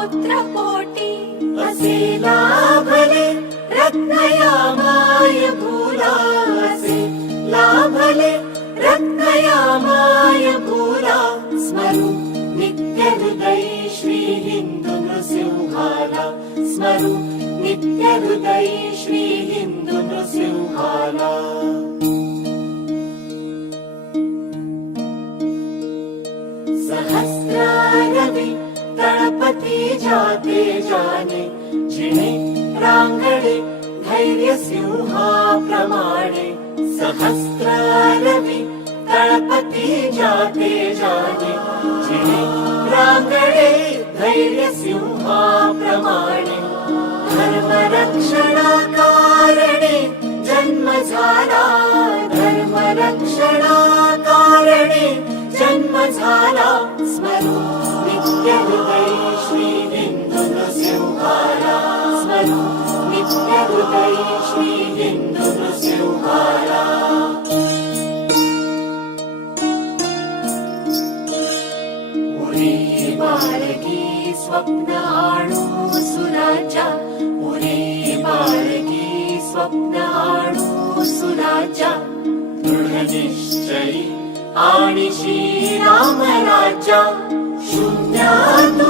पुत्र असे लाभले रत्नया माय असे लाभले रत्नया माय भूला। स्मरु नित्य हृदय श्री हिंदू नृसिंहाला स्मरु नित्य हृदय श्री हिंदू नृसिंहाला तळपती जाते जाने जिणे रांगणे धैर्य सिंहाप्रमाणे सहस्रारवि तळपती जाते जाने जिणे रांगणे धैर्य सिंहाप्रमाणे धर्मरक्षणाकारणे जन्म झाला धर्मरक्षणाकारणे जन्म झाला स्मरू नित्य उरे बालकी स्वप्न आणू सुराजा उरी बालकी स्वप्न आणू सुराजा दृढ निश्चयी आणि श्रीराम राजा. शून्यातुनी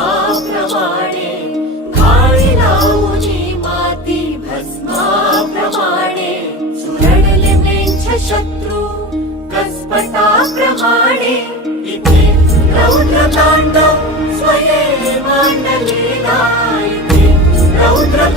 भस्माप्रमाणे। घाळी लावूनी माती भस्माप्रमाणे। सुरडले म्लेंछ शत्रू कस्पटाप्रमाणे। इथे रौद्रकांड स्वये मांडलेला इथे रौद्र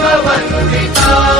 ಸರ್ವವನ್ವಿತಾ